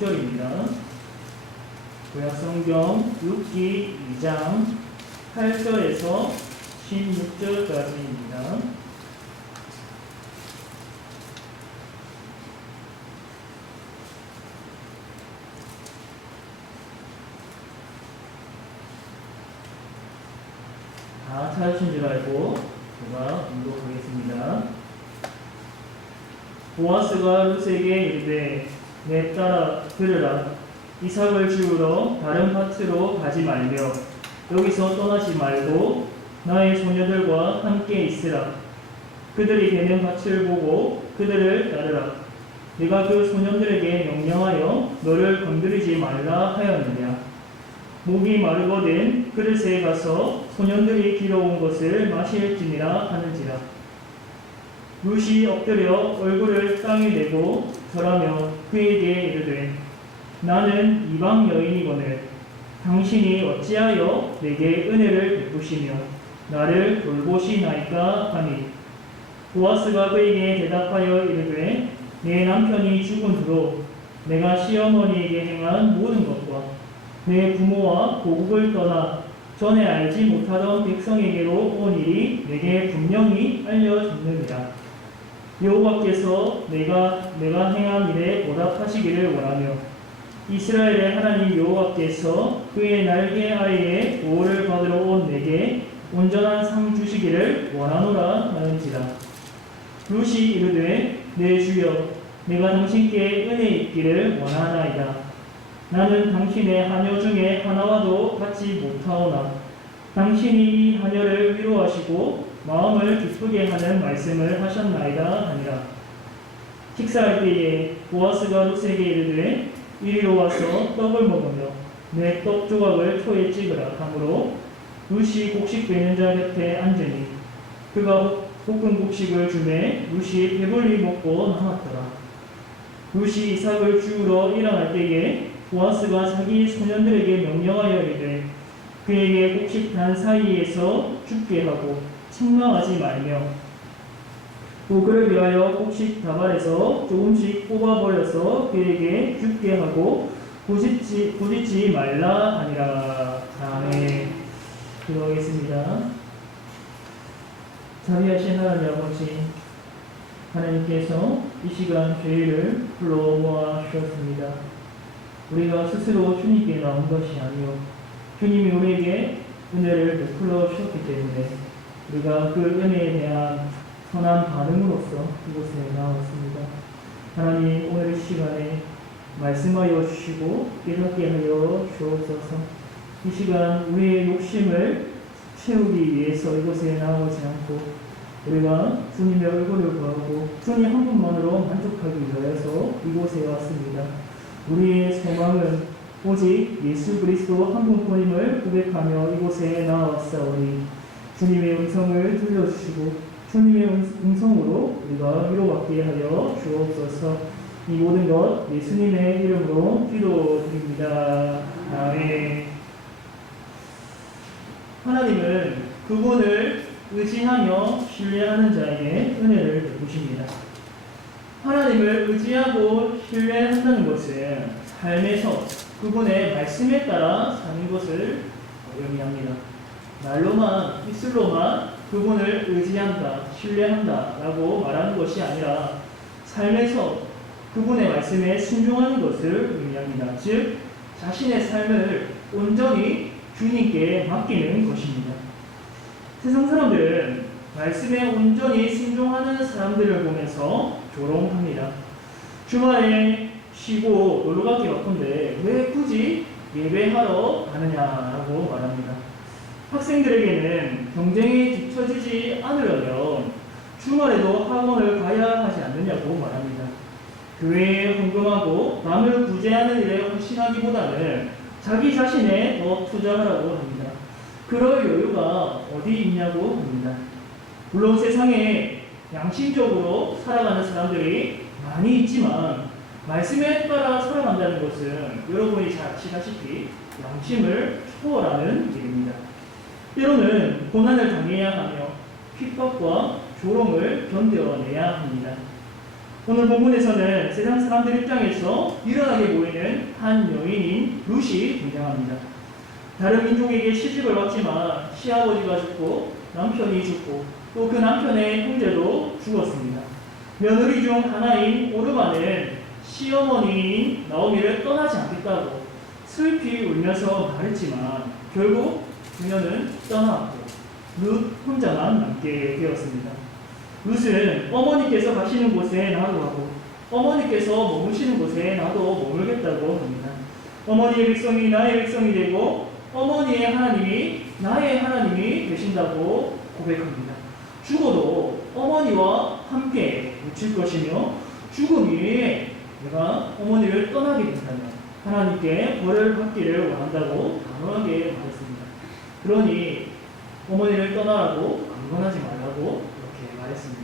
16절입니다. 구약성경 6기 2장 8절에서 16절까지입니다. 다 찾으신 줄 알고 제가 공독하겠습니다. 보아스가 룻에게 이르되 내 딸아 들으라. 이삭을 지우러 다른 밭으로 가지 말며 여기서 떠나지 말고 나의 소녀들과 함께 있으라. 그들이 되는 밭을 보고 그들을 따르라. 내가 그 소년들에게 명령하여 너를 건드리지 말라 하였느냐. 목이 마르거든 그릇에 가서 소년들이 길어온 것을 마실지니라 하는지라. 룻이 엎드려 얼굴을 땅에 대고 절하며 그에게 이르되 나는 이방 여인이거늘 당신이 어찌하여 내게 은혜를 베푸시며 나를 돌보시나이까 하니 보아스가 그에게 대답하여 이르되 내 남편이 죽은 후로 내가 시어머니에게 행한 모든 것과 내 부모와 고국을 떠나 전에 알지 못하던 백성에게로 온 일이 내게 분명히 알려졌느니라. 여호와께서 내가 행한 일에 보답하시기를 원하며 이스라엘의 하나님 여호와께서 그의 날개 아래에 보호를 받으러 온 내게 온전한 상 주시기를 원하노라 하는지라. 룻이 이르되 내 주여 내가 당신께 은혜 있기를 원하나이다. 나는 당신의 하녀 중에 하나와도 같지 못하오나 당신이 이 하녀를 위로하시고 마음을 기쁘게 하는 말씀을 하셨나이다 하니라. 식사할 때에 보아스가 룻에게 이르되 이리로 와서 떡을 먹으며 내 떡 조각을 토에 찍으라 하므로 룻이 곡식 베는 자 곁에 앉으니 그가 볶은 곡식을 주매 룻이 배불리 먹고 남았더라. 룻이 이삭을 주우러 일어날 때에 보아스가 자기 소년들에게 명령하여 이르되 그에게 곡식단 사이에서 죽게 하고 책망하지 말며 또 그를 위하여 곡식 다발에서 조금씩 뽑아버려서 그에게 죽게 하고 부딪지 말라 하니라. 아멘. 기도하겠습니다. 자비하신 하나님 아버지, 하나님께서 이 시간 죄를 불러 모아 주셨습니다. 우리가 스스로 주님께 나온 것이 아니요 주님이 우리에게 은혜를 베풀어 주셨기 때문에 우리가 그 은혜에 대한 선한 반응으로서 이곳에 나왔습니다. 하나님, 오늘 이 시간에 말씀하여 주시고 깨닫게 하여 주옵소서. 이 시간 우리의 욕심을 채우기 위해서 이곳에 나오지 않고 우리가 주님의 얼굴을 보고 주님 한 분만으로 만족하기 위하여서 이곳에 왔습니다. 우리의 소망은 오직 예수 그리스도 한 분뿐임을 고백하며 이곳에 나왔사오니 주님의 음성을 들려주시고 주님의 음성으로 우리가 위로받게 하여 주옵소서. 이 모든 것 예수님의 이름으로 기도드립니다. 아멘. 하나님은 그분을 의지하며 신뢰하는 자에게 은혜를 베푸십니다. 하나님을 의지하고 신뢰한다는 것은 삶에서 그분의 말씀에 따라 사는 것을 의미합니다. 말로만, 입술로만 그분을 의지한다, 신뢰한다 라고 말하는 것이 아니라 삶에서 그분의 말씀에 순종하는 것을 의미합니다. 즉, 자신의 삶을 온전히 주님께 맡기는 것입니다. 세상 사람들은 말씀에 온전히 순종하는 사람들을 보면서 조롱합니다. 주말에 쉬고 놀러가기 바쁜데 왜 굳이 예배하러 가느냐라고 말합니다. 학생들에게는 경쟁에 뒤처지지 않으려면 주말에도 학원을 가야 하지 않느냐고 말합니다. 교회에 헌금하고 남을 구제하는 일에 헌신하기보다는 자기 자신에 더 투자하라고 합니다. 그럴 여유가 어디 있냐고 합니다. 물론 세상에 양심적으로 살아가는 사람들이 많이 있지만 말씀에 따라 살아간다는 것은 여러분이 잘 아시다시피 양심을 초월하는 일입니다. 때로는 고난을 당해야 하며 핍박과 조롱을 견뎌내야 합니다. 오늘 본문에서는 세상 사람들 입장에서 미련하게 보이는 한 여인인 룻이 등장합니다. 다른 민족에게 시집을 왔지만 시아버지가 죽고 남편이 죽고 또 그 남편의 형제도 죽었습니다. 며느리 중 하나인 오르바는 시어머니인 나오미를 떠나지 않겠다고 슬피 울면서 말했지만 결국 그녀는 떠나왔고 룻 혼자만 남게 되었습니다. 룻은 어머니께서 가시는 곳에 나도 가고 어머니께서 머무시는 곳에 나도 머물겠다고 합니다. 어머니의 백성이 나의 백성이 되고 어머니의 하나님이 나의 하나님이 되신다고 고백합니다. 죽어도 어머니와 함께 묻힐 것이며 죽음 이외에 내가 어머니를 떠나게 된다면 하나님께 벌을 받기를 원한다고 단호하게 말했습니다. 그러니 어머니를 떠나라고 강권하지 말라고 이렇게 말했습니다.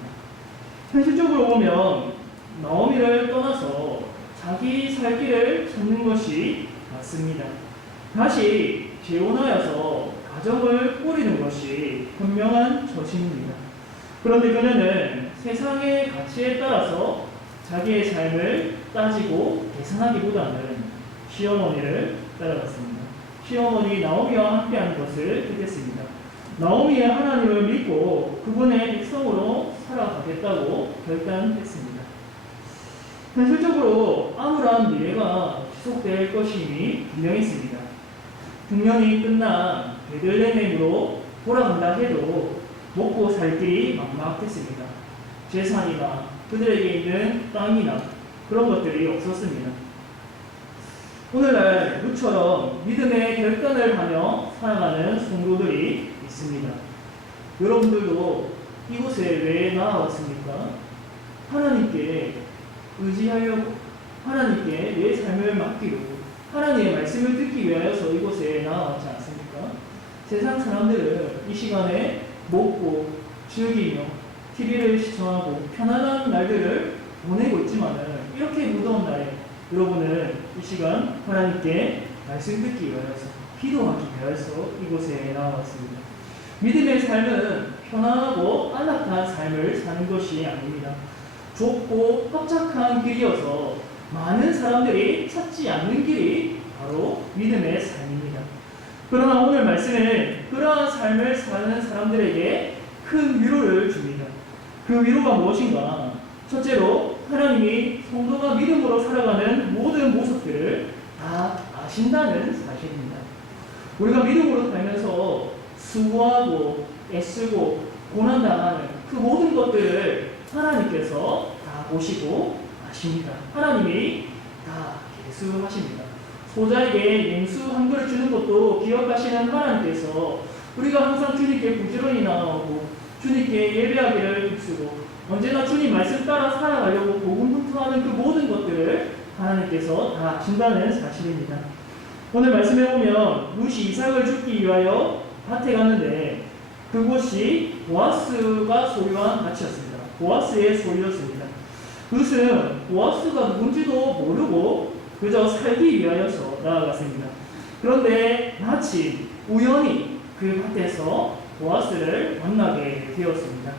현실적으로 보면 나오미를 떠나서 자기 살 길을 찾는 것이 맞습니다. 다시 재혼하여서 가정을 꾸리는 것이 현명한 처신입니다. 그런데 그녀는 세상의 가치에 따라서 자기의 삶을 따지고 계산하기보다는 시어머니를 따라갔습니다. 시어머니 나오미와 함께하는 것을 택했습니다. 나오미의 하나님을 믿고 그분의 백성으로 살아가겠다고 결단했습니다. 현실적으로 암울한 미래가 지속될 것임이 분명했습니다. 중년이 끝난 베들레헴으로 돌아간다 해도 먹고 살 길이 막막했습니다. 재산이나 그들에게 있는 땅이나 그런 것들이 없었습니다. 오늘날 룻처럼 믿음의 결단을 하며 살아가는 성도들이 있습니다. 여러분들도 이곳에 왜 나아왔습니까? 하나님께 의지하려고, 하나님께 내 삶을 맡기고 하나님의 말씀을 듣기 위하여서 이곳에 나아왔지 않습니까? 세상 사람들은 이 시간에 먹고 즐기며 TV를 시청하고 편안한 날들을 보내고 있지만 이렇게 무더운 날에 여러분은 이 시간 하나님께 말씀 듣기 위하여서 기도하기 위하여서 이곳에 나와왔습니다. 믿음의 삶은 편안하고 안락한 삶을 사는 것이 아닙니다. 좁고 협착한 길이어서 많은 사람들이 찾지 않는 길이 바로 믿음의 삶입니다. 그러나 오늘 말씀은 그러한 삶을 사는 사람들에게 큰 위로를 줍니다. 그 위로가 무엇인가? 첫째로 하나님이 성도가 믿음으로 살아가는 모든 모습들을 다 아신다는 사실입니다. 우리가 믿음으로 살면서 수고하고 애쓰고 고난당하는 그 모든 것들을 하나님께서 다 보시고 아십니다. 하나님이 다 계수하십니다. 소자에게 냉수 한 그릇 주는 것도 기억하시는 하나님께서 우리가 항상 주님께 부지런히 나아오고 주님께 예배하기를 힘쓰고 언제나 주님 말씀 따라 살아가려고 고군분투하는 그 모든 것들을 하나님께서 다 아신다는 사실입니다. 오늘 말씀에 보면 룻이 이삭을 죽기 위하여 밭에 갔는데 그곳이 보아스가 소유한 밭이었습니다. 보아스의 소유였습니다. 룻은 보아스가 누군지도 모르고 그저 살기 위하여서 나아갔습니다. 그런데 마침 우연히 그 밭에서 보아스를 만나게 되었습니다.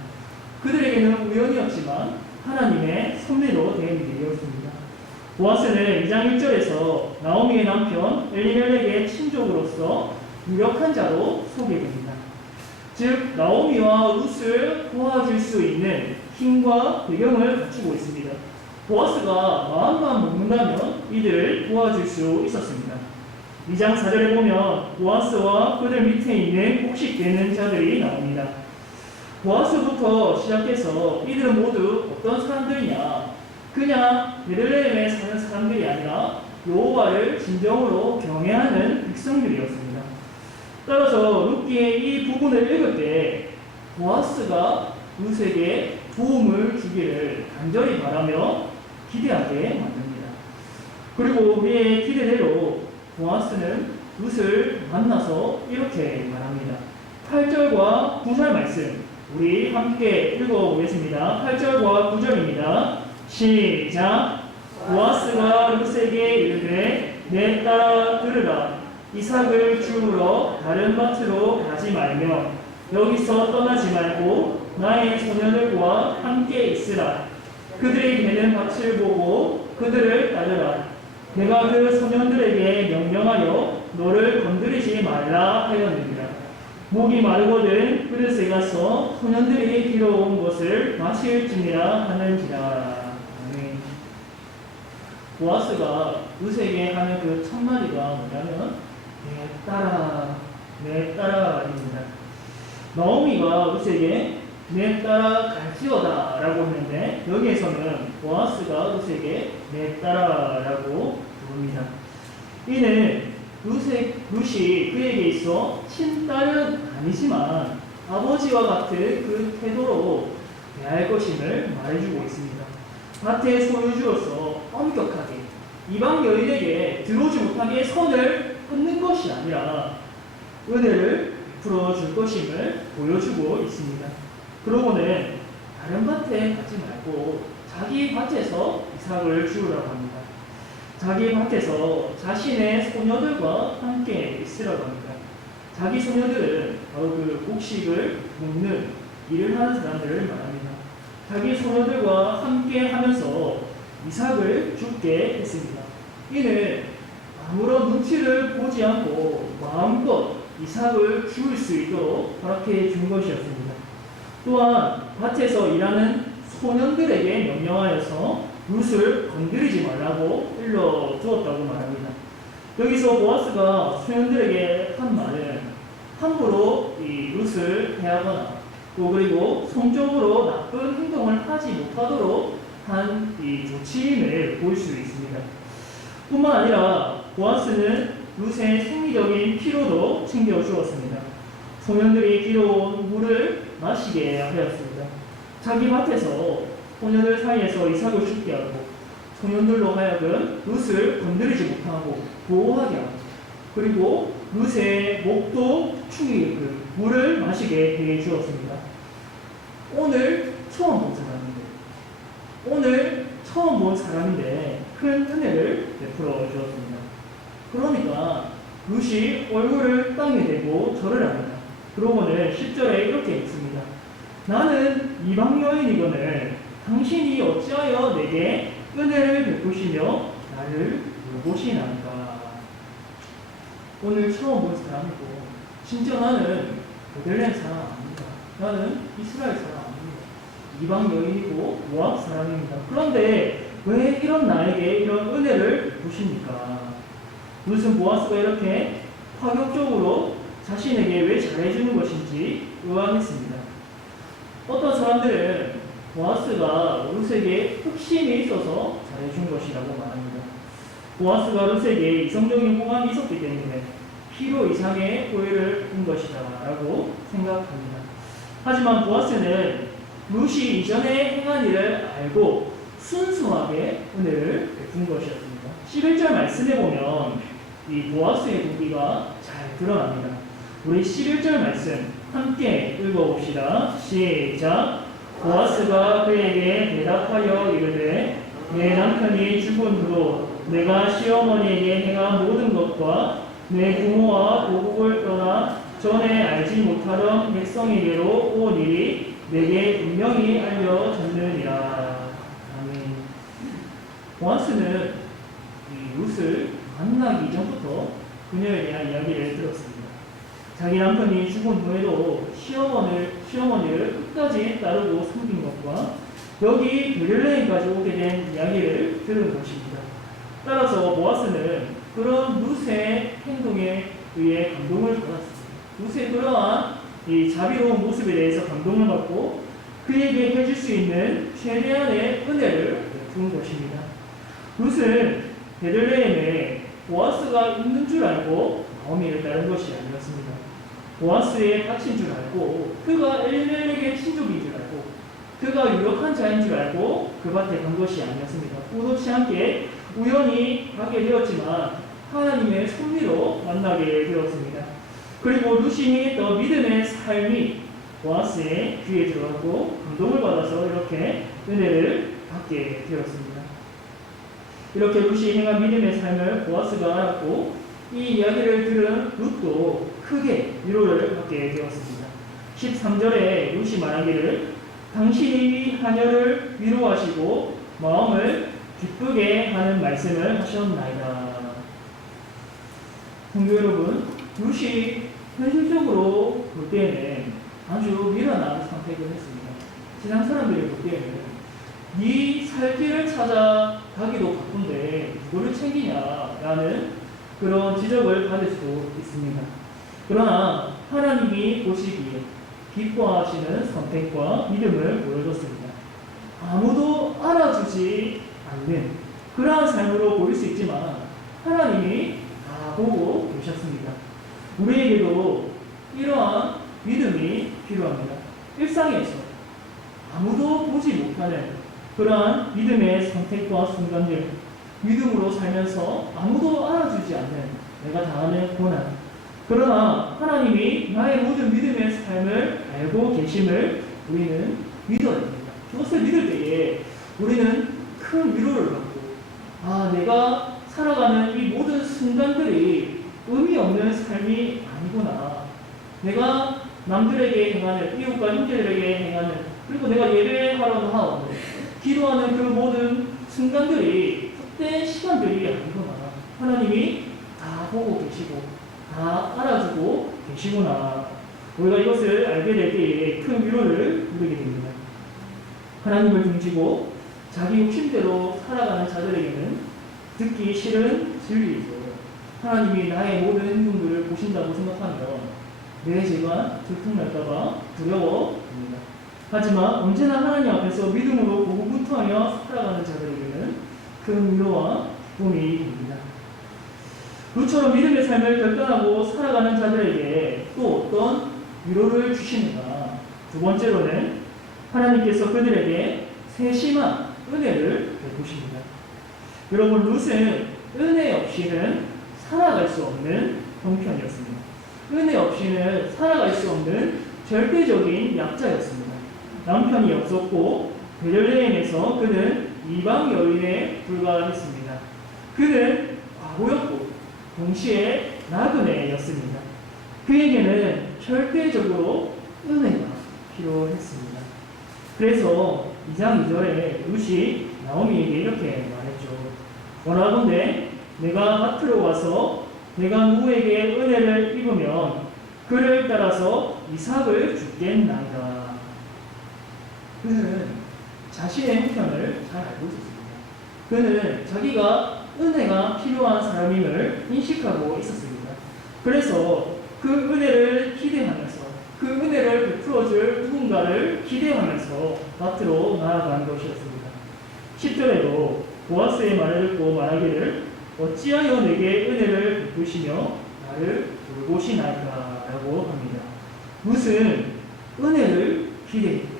그들에게는 우연이었지만 하나님의 섭리로 된 일이었습니다. 보아스는 2장 1절에서 나오미의 남편 엘리멜렉의 친족으로서 유력한 자로 소개됩니다. 즉 나오미와 룻을 도와줄 수 있는 힘과 배경을 갖추고 있습니다. 보아스가 마음만 먹는다면 이들을 도와줄 수 있었습니다. 2장 4절에 보면 보아스와 그들 밑에 있는 곡식되는 자들이 나옵니다. 보아스부터 시작해서 이들은 모두 어떤 사람들이냐? 그냥 베들레헴에 사는 사람들이 아니라 여호와를 진정으로 경외하는 백성들이었습니다. 따라서 룻기의 이 부분을 읽을 때 보아스가 룻에게 도움을 주기를 간절히 바라며 기대하게 만듭니다. 그리고 우리의 기대대로 보아스는 룻을 만나서 이렇게 말합니다. 8절과 9절 말씀 우리 함께 읽어보겠습니다. 8절과 9절입니다. 시작. 보아스가 룻에게 이르되 내 딸아 들으라. 이삭을 주우러 다른 밭으로 가지 말며 여기서 떠나지 말고 나의 소녀들과 함께 있으라. 그들이 베는 밭을 보고 그들을 따르라. 내가 그 소년들에게 명령하여 너를 건드리지 말라 하였느니라. 목이 마르거든 그릇에 가서 소년들이 길어온 것을 마실지니라 하는지라. 아멘. 보아스가 룻에게 하는 그 첫 마디가 뭐냐면 내 딸아입니다. 나오미가 룻에게 내 딸아 갈지어다 라고 했는데 여기에서는 보아스가 룻에게 내 딸아라고 부릅니다. 이는 룻이 그에게 있어 친딸은 아니지만 아버지와 같은 그 태도로 대할 것임을 말해주고 있습니다. 밭의 소유주로서 엄격하게 이방 여인에게 들어오지 못하게 선을 끊는 것이 아니라 은혜를 풀어줄 것임을 보여주고 있습니다. 그러고는 다른 밭에 가지 말고 자기 밭에서 이삭을 주우라고 합니다. 자기 밭에서 자신의 소녀들과 함께 있으라고 합니다. 자기 소녀들은 바로 그 곡식을 먹는 일을 하는 사람들을 말합니다. 자기 소녀들과 함께 하면서 이삭을 죽게 했습니다. 이는 아무런 눈치를 보지 않고 마음껏 이삭을 죽일 수 있도록 허락해 준 것이었습니다. 또한 밭에서 일하는 소년들에게 명령하여서 룻을 건드리지 말라고 일러주었다고 말합니다. 여기서 보아스가 소년들에게 한 말은 함부로 이 룻을 해하거나 또 그리고 성적으로 나쁜 행동을 하지 못하도록 한 이 조치임을 볼 수 있습니다. 뿐만 아니라 보아스는 룻의 생리적인 필요도 챙겨주었습니다. 소년들이 길어온 물을 마시게 하였습니다. 자기 밭에서 소년들 사이에서 이삭을 죽게 하고 소년들로 하여금 룻을 건드리지 못하고 보호하게 하고 그리고 룻의 목도 축이 그 물을 마시게 해 주었습니다. 오늘 처음 본 사람인데 큰 은혜를 베풀어 주었습니다. 그러니까 룻이 얼굴을 땅에 대고 절을 합니다. 그러고는 10절에 이렇게 읽습니다. 나는 이방 여인이거늘 당신이 어찌하여 내게 은혜를 베푸시며 나를 돌보시나이까. 오늘 처음 본 사람이고 진짜 나는 베들레헴 사람 아닙니다. 나는 이스라엘 사람 아닙니다. 이방 여인이고 모압 사람입니다. 그런데 왜 이런 나에게 이런 은혜를 베푸십니까? 무슨 보아스가 이렇게 파격적으로 자신에게 왜 잘해주는 것인지 의아했습니다. 어떤 사람들은 보아스가 룻에게 흑심이 있어서 잘해준 것이라고 말합니다. 보아스가 룻에게 이성적인 호감이 있었기 때문에 필요 이상의 호의를 준 것이다 라고 생각합니다. 하지만 보아스는 룻이 이전에 행한 일을 알고 순수하게 은혜를 베푼 것이었습니다. 11절 말씀에 보면 이 보아스의 동기가 잘 드러납니다. 우리 11절 말씀 함께 읽어봅시다. 시작. 보아스가 그에게 대답하여 이르되 내 남편이 죽은 후로 내가 시어머니에게 행한 모든 것과 내 부모와 고국을 떠나 전에 알지 못하던 백성에게로 온 일이 내게 분명히 알려졌느니라. 아멘. 보아스는 이 룻을 만나기 전부터 그녀에 대한 이야기를 들었습니다. 자기 남편이 죽은 후에도 시어머니를 끝까지 따르고 섬긴 것과 여기 베들레헴까지 오게 된 이야기를 들은 것입니다. 따라서 보아스는 그런 룻의 행동에 의해 감동을 받았습니다. 룻의 그러한 이 자비로운 모습에 대해서 감동을 받고 그에게 해줄 수 있는 최대한의 은혜를 베푼 것입니다. 룻은 베들레헴에 보아스가 있는 줄 알고 나오미를 따른 것이 아니었습니다. 보아스의 밭인 줄 알고 그가 엘리멜렉의 친족인 줄 알고 그가 유력한 자인 줄 알고 그 밭에 간 것이 아니었습니다. 의도치 않게 우연히 가게 되었지만 하나님의 섭리로 만나게 되었습니다. 그리고 룻이 행했던 믿음의 삶이 보아스의 귀에 들어가고 감동을 받아서 이렇게 은혜를 받게 되었습니다. 이렇게 룻이 행한 믿음의 삶을 보아스가 알았고 이 이야기를 들은 룻도 크게 위로를 받게 되었습니다. 13절에 룻이 말하기를 당신이 하녀를 위로하시고 마음을 기쁘게 하는 말씀을 하셨나이다. 성도 여러분, 룻이 현실적으로 볼 때는 아주 미련한 선택을 했습니다. 세상 사람들이 볼 때는 네 살 길을 찾아 가기도 바쁜데 누구를 챙기냐라는 그런 지적을 받을 수도 있습니다. 그러나 하나님이 보시기에 기뻐하시는 선택과 믿음을 보여줬습니다. 아무도 알아주지 않는 그러한 삶으로 보일 수 있지만 하나님이 다 보고 계셨습니다. 우리에게도 이러한 믿음이 필요합니다. 일상에서 아무도 보지 못하는 그러한 믿음의 선택과 순간들, 믿음으로 살면서 아무도 알아주지 않는 내가 당하는 고난, 그러나 하나님이 나의 모든 믿음의 삶을 알고 계심을 우리는 믿어야 됩니다. 그것을 믿을 때에 우리는 큰 위로를 받고, 내가 살아가는 이 모든 순간들이 의미 없는 삶이 아니구나. 내가 남들에게 행하는, 이웃과 형제들에게 행하는, 그리고 내가 예배하러 나오는, 기도하는 그 모든 순간들이 헛된 시간들이 아니구나. 하나님이 다 보고 계시고 다 알아주고 계시구나. 우리가 이것을 알게 될 때에 큰 위로를 누리게 됩니다. 하나님을 등지고 자기 욕심대로 살아가는 자들에게는 듣기 싫은 진리이죠. 하나님이 나의 모든 행동들을 보신다고 생각하면 내 죄가 들통날까봐 두려워합니다. 하지만 언제나 하나님 앞에서 믿음으로 고군분투하며 살아가는 자들에게는 큰 위로와 기쁨이 됩니다. 룻처럼 믿음의 삶을 결단하고 살아가는 자들에게 또 어떤 위로를 주시는가? 두 번째로는 하나님께서 그들에게 세심한 은혜를 베푸십니다. 여러분, 룻은 은혜 없이는 살아갈 수 없는 형편이었습니다. 은혜 없이는 살아갈 수 없는 절대적인 약자였습니다. 남편이 없었고 베들레헴에서 그는 이방 여인에 불과했습니다. 그는 과부였고 동시에 나그네였습니다. 그에게는 절대적으로 은혜가 필요했습니다. 그래서 2장 2절에 룻이 나오미에게 이렇게 말했죠. 원하건대 내가 밭으로 와서 내가 누구에게 은혜를 입으면 그를 따라서 이삭을 주겠나이다. 그는 자신의 형편을 잘 알고 있었습니다. 그는 자기가 은혜가 필요한 사람임을 인식하고 있었습니다. 그래서 그 은혜를 기대하면서 그 은혜를 베풀어줄 누군가를 기대하면서 밭으로 나아간 것이었습니다. 10절에도 보아스의 말을 듣고 말하기를 어찌하여 내게 은혜를 베푸시며 나를 돌보시나이까 라고 합니다. 룻은 은혜를 기대했고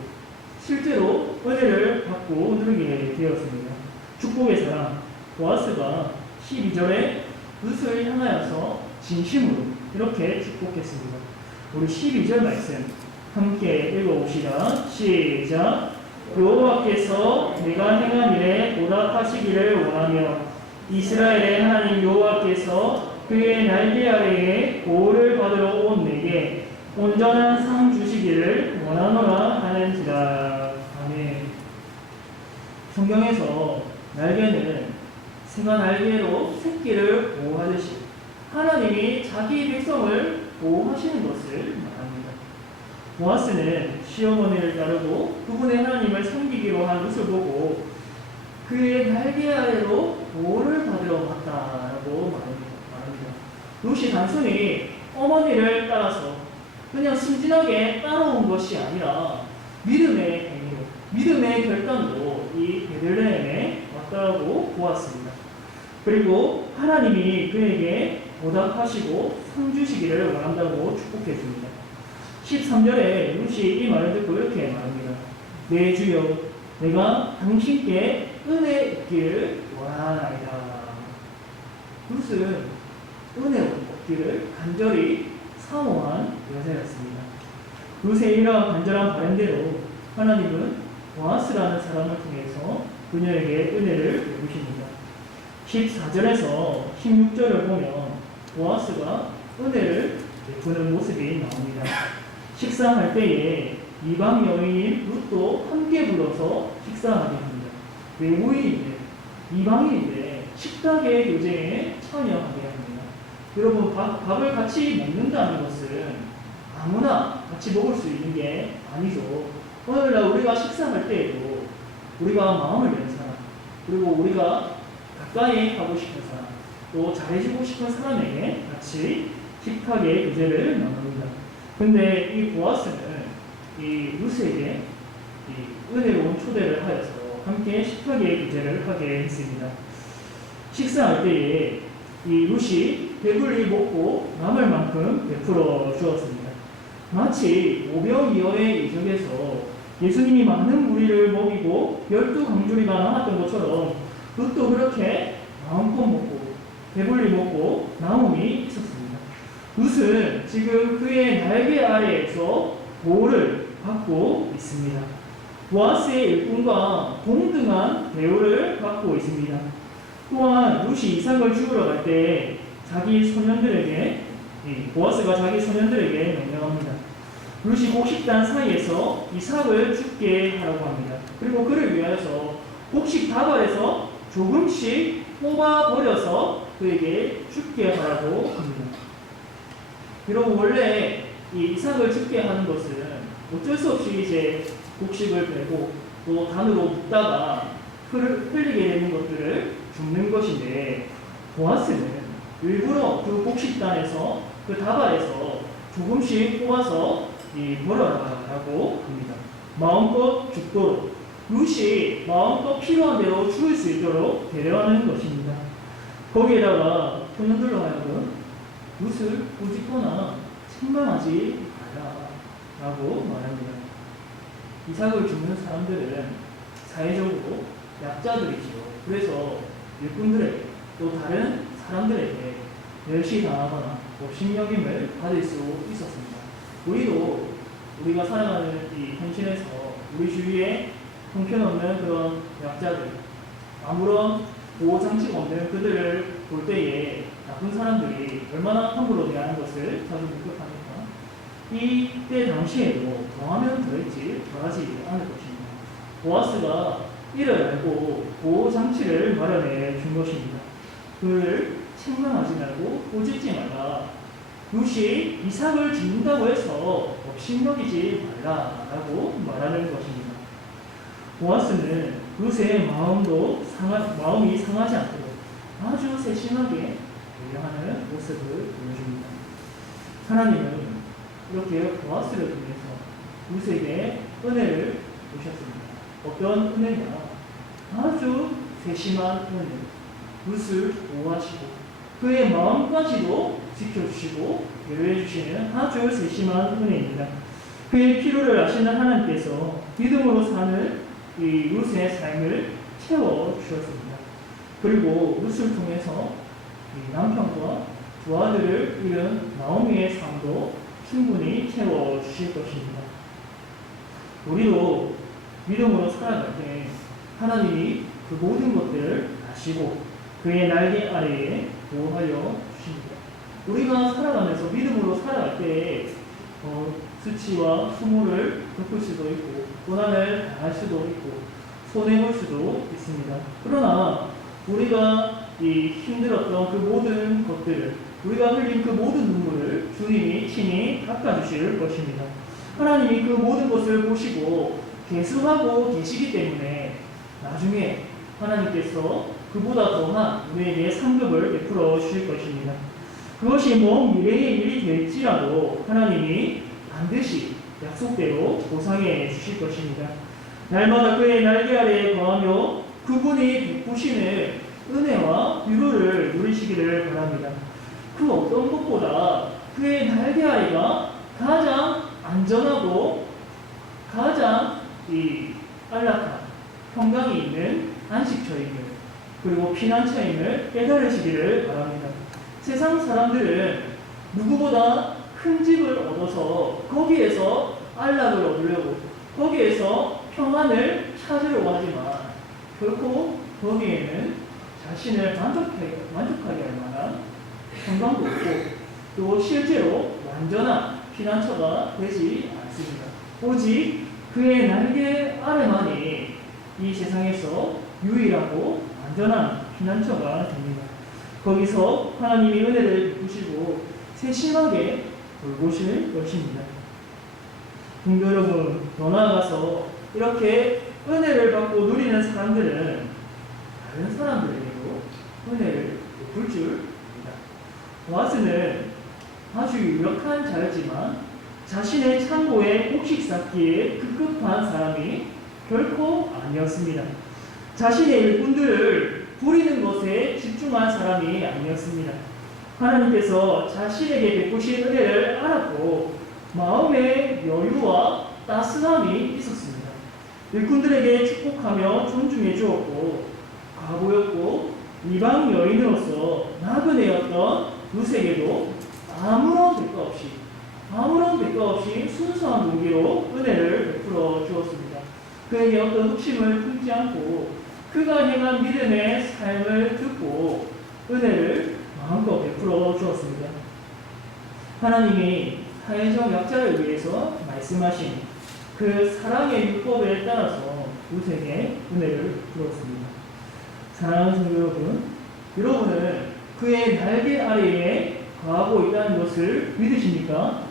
실제로 은혜를 받고 누리게 되었습니다. 축복의 사랑 보아스가 12절에 룻을 향하여서 진심으로 이렇게 축복했습니다. 우리 12절 말씀 함께 읽어봅시다. 시작. 여호와께서 내가 행한 일에 보답하시기를 원하며 이스라엘의 하나님 여호와께서 그의 날개 아래에 보호를 받으러 온 내게 온전한 상 주시기를 원하노라 하는지라. 아멘. 성경에서 날개는 새가 날개로 새끼를 보호하듯이 하나님이 자기 백성을 보호하시는 것을 말합니다. 보아스는 시어머니를 따르고 그분의 하나님을 섬기기로 한 룻을 보고 그의 날개 아래로 보호를 받으러 왔다라고 말합니다. 룻이 단순히 어머니를 따라서 그냥 순진하게 따라온 것이 아니라 믿음의 행위로, 믿음의 결단으로 이 베들레헴에 왔다고 보았습니다. 그리고 하나님이 그에게 보답하시고 상 주시기를 원한다고 축복해 줍니다. 13절에 룻이 이 말을 듣고 이렇게 말합니다. 내 주여, 내가 당신께 은혜 있기를 원하나이다. 룻은 은혜 얻기를 간절히 사모한 여자였습니다. 룻의 이러한 간절한 바람대로 하나님은 보아스라는 사람을 통해서 그녀에게 은혜를 베푸십니다. 14절에서 16절을 보면 보아스가 은혜를 베푸는 모습이 나옵니다. 식사할 때에 이방 여인인 룻도 함께 불러서 식사하게 합니다. 외국인인데 이방인인데 식탁의 교제에 참여하게 합니다. 여러분 밥을 같이 먹는다는 것은 아무나 같이 먹을 수 있는 게 아니죠. 오늘날 우리가 식사할 때에도 우리가 마음을 낸 사람, 그리고 우리가 가까이 가고 싶은 사람, 또 잘해주고 싶은 사람에게 같이 식탁의 교제를 나눕니다. 근데 이 보아스는 이 루스에게 이 은혜로운 초대를 하여서 함께 식탁의 교제를 하게 했습니다. 식사할 때에 이 룻이 배불리 먹고 남을 만큼 베풀어 주었습니다. 마치 오병이어의 이적에서 예수님이 많은 무리를 먹이고 12강주리가 나왔던 것처럼 룻도 그렇게 마음껏 먹고 배불리 먹고 나옴이 있었습니다. 룻은 지금 그의 날개 아래에서 보호를 받고 있습니다. 보아스의 일꾼과 동등한 대우를 받고 있습니다. 또한 룻이 이삭을 죽으러 갈 때 자기 소년들에게 보아스가 자기 소년들에게 명령합니다. 룻이 곡식단 사이에서 이삭을 죽게 하라고 합니다. 그리고 그를 위하여서 곡식 다발에서 조금씩 뽑아버려서 그에게 죽게 하라고 합니다. 여러분 원래 이 이삭을 죽게 하는 것은 어쩔 수 없이 이제 곡식을 베고 또 단으로 묶다가 흘리게 되는 것들을 죽는 것인데 보아스는 일부러 그 곡식단에서 그 다발에서 조금씩 뽑아서 벌어라라고 합니다. 마음껏 죽도록 룻이 마음껏 필요한 대로 죽을 수 있도록 배려하는 것입니다. 거기에다가 소년들로 하여금 룻을 꾸짖거나 책망하지 말라라고 말합니다. 이삭을 죽는 사람들은 사회적으로 약자들이지요. 그래서 일꾼들에게 또 다른 사람들에게 멸시당하거나 업신여김을 받을 수 있었습니다. 우리도 우리가 살아가는 이 현실에서 우리 주위에 형편없는 그런 약자들, 아무런 보호장치가 없는 그들을 볼 때에 나쁜 사람들이 얼마나 함부로 대하는 것을 자주 목격합니까? 이때 당시에도 더하면 더했지 덜하지 않을 것입니다. 보아스가 이를 알고 보호장치를 마련해 준 것입니다. 그를 책망하지 말고 꾸짖지 말라. 룻이 이삭을 죽는다고 해서 업신여기지 말라라고 말하는 것입니다. 보아스는 룻의 마음이 상하지 않도록 아주 세심하게 배려하는 모습을 보여줍니다. 하나님은 이렇게 보아스를 통해서 룻에게 은혜를 주셨습니다. 어떤 은혜냐? 아주 세심한 은혜. 룻을 보호하시고 그의 마음까지도 지켜주시고 배려해주시는 아주 세심한 은혜입니다. 그의 필요를 아시는 하나님께서 믿음으로 사는 이 룻의 삶을 채워주셨습니다. 그리고 룻을 통해서 이 남편과 두 아들을 잃은 나오미의 삶도 충분히 채워주실 것입니다. 우리도 믿음으로 살아갈 때 하나님이 그 모든 것들을 아시고 그의 날개 아래에 보호하여 주십니다. 우리가 살아가면서 믿음으로 살아갈 때 수치와 수모를 겪을 수도 있고 고난을 당할 수도 있고 손해볼 수도 있습니다. 그러나 우리가 이 힘들었던 그 모든 것들을 우리가 흘린 그 모든 눈물을 주님이 친히 닦아주실 것입니다. 하나님이 그 모든 것을 보시고 계수하고 계시기 때문에 나중에 하나님께서 그보다 더한 우리에게 상급을 베풀어 주실 것입니다. 그것이 먼 미래의 일이 될지라도 하나님이 반드시 약속대로 보상해 주실 것입니다. 날마다 그의 날개 아래에 거하며 그분이 베푸시는 은혜와 위로를 누리시기를 바랍니다. 그 어떤 것보다 그의 날개 아래가 가장 안전하고 가장 안락한 평강이 있는 안식처임을 그리고 피난처임을 깨달으시기를 바랍니다. 세상 사람들은 누구보다 큰 집을 얻어서 거기에서 안락을 얻으려고 거기에서 평안을 찾으려고 하지만 결코 거기에는 자신을 만족하게 할 만한 평강도 없고 또 실제로 완전한 피난처가 되지 않습니다. 오직 그의 날개 아래만이 이 세상에서 유일하고 안전한 피난처가 됩니다. 거기서 하나님이 은혜를 베푸시고 세심하게 돌보실 것입니다. 성도 여러분, 더 나아가서 이렇게 은혜를 받고 누리는 사람들은 다른 사람들에게도 은혜를 베풀 줄 압니다. 보아스는 아주 유력한 자였지만 자신의 창고에 곡식 쌓기에 급급한 사람이 결코 아니었습니다. 자신의 일꾼들을 부리는 것에 집중한 사람이 아니었습니다. 하나님께서 자신에게 베푸신 은혜를 알았고 마음의 여유와 따스함이 있었습니다. 일꾼들에게 축복하며 존중해 주었고 과부였고 이방 여인으로서 나그네였던 루세에게도 아무런 대가 없이 순수한 동기로 은혜를 베풀어 주었습니다. 그에게 어떤 흑심을 품지 않고 그가 행한 믿음의 삶을 듣고 은혜를 마음껏 베풀어 주었습니다. 하나님이 사회적 약자를 위해서 말씀하신 그 사랑의 율법에 따라서 루세에게 은혜를 베풀었습니다. 사랑하는 성도 여러분, 여러분은 그의 날개 아래에 거하고 있다는 것을 믿으십니까?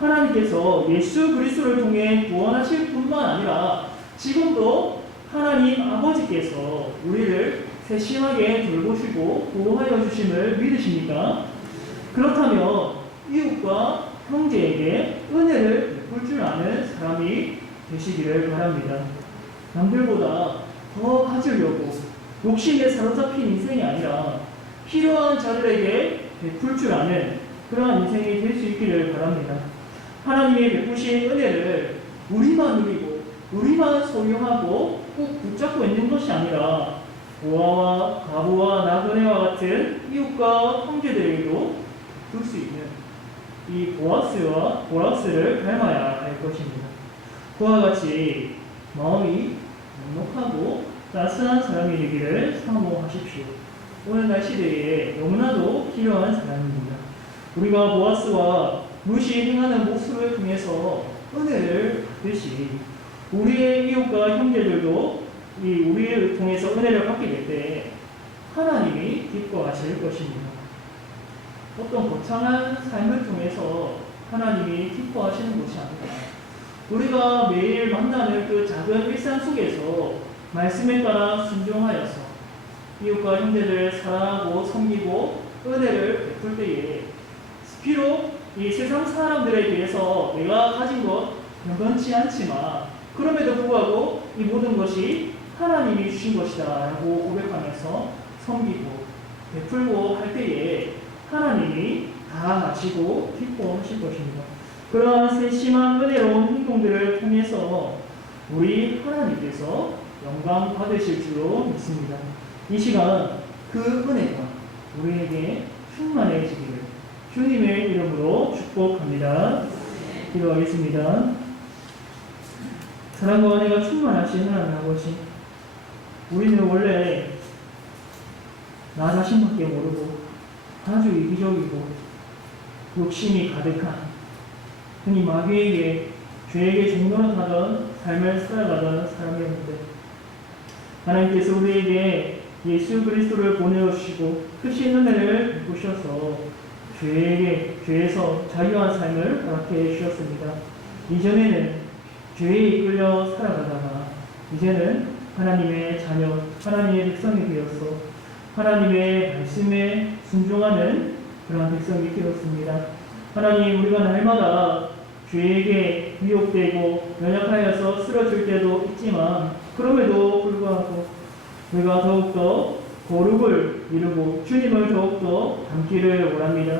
하나님께서 예수 그리스도를 통해 구원하실 뿐만 아니라 지금도 하나님 아버지께서 우리를 세심하게 돌보시고 보호하여 주심을 믿으십니까? 그렇다면 이웃과 형제에게 은혜를 베풀 줄 아는 사람이 되시기를 바랍니다. 남들보다 더 가지려고 욕심에 사로잡힌 인생이 아니라 필요한 자들에게 베풀 줄 아는 그러한 인생이 될 수 있기를 바랍니다. 하나님이 베푸신 은혜를 우리만 누리고 우리만 소유하고 꼭 붙잡고 있는 것이 아니라 고아와 과부와 나그네와 같은 이웃과 형제들에게도 베풀 수 있는 이 보아스를 닮아야 할 것입니다. 그와 같이 마음이 넉넉하고 따스한 사람이 되기를 사모하십시오. 오늘날 시대에 너무나도 필요한 사람입니다. 우리가 보아스와 루시 행하는 모습을 통해서 은혜를 받듯이 우리의 이웃과 형제들도 우리를 통해서 은혜를 받게 될 때 하나님이 기뻐하실 것입니다. 어떤 거창한 삶을 통해서 하나님이 기뻐하시는 것이 아니라 우리가 매일 만나는 그 작은 일상 속에서 말씀에 따라 순종하여서 이웃과 형제를 사랑하고 섬기고 은혜를 베풀 때에 비록 이 세상 사람들에 비해서 내가 가진 것 변변치 않지만 그럼에도 불구하고 이 모든 것이 하나님이 주신 것이다 라고 고백하면서 섬기고 베풀고 할 때에 하나님이 다 아시고 기뻐하실 것입니다. 그러한 세심한 은혜로운 행동들을 통해서 우리 하나님께서 영광 받으실 줄로 믿습니다. 이 시간 그 은혜가 우리에게 충만해지기를 주님의 이름으로 축복합니다. 기도하겠습니다. 사랑과 은혜가 충만하신 하나님 아버지, 우리는 원래 나 자신밖에 모르고 아주 이기적이고 욕심이 가득한 흔히 마귀에게 죄에게 종노릇하던 삶을 살아가던 사람이었는데 하나님께서 우리에게 예수 그리스도를 보내주시고 크신 은혜를 베푸셔서 죄에서 자유한 삶을 허락해 주셨습니다. 이전에는 죄에 이끌려 살아가다가 이제는 하나님의 자녀, 하나님의 백성이 되어서 하나님의 말씀에 순종하는 그러한 백성이 되었습니다. 하나님, 우리가 날마다 죄에게 미혹되고 연약하여서 쓰러질 때도 있지만 그럼에도 불구하고 우리가 더욱더 거룩을 이루고 주님을 더욱더 닮기를 원합니다.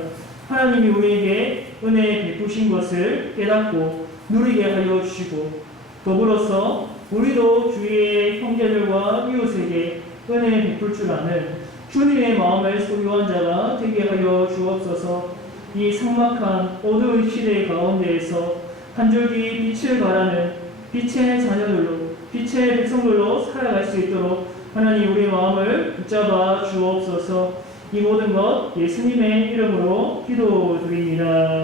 하나님이 우리에게 은혜 베푸신 것을 깨닫고 누리게 하여 주시고 더불어서 우리도 주위의 형제들과 이웃에게 은혜 베풀 줄 아는 주님의 마음을 소유한 자가 되게 하여 주옵소서. 이 삭막한 어두운 시대 가운데에서 한 줄기 빛을 발하는 빛의 자녀들로 빛의 백성들로 살아갈 수 있도록 하나님 우리 마음을 붙잡아 주옵소서. 이 모든 것 예수님의 이름으로 기도드립니다.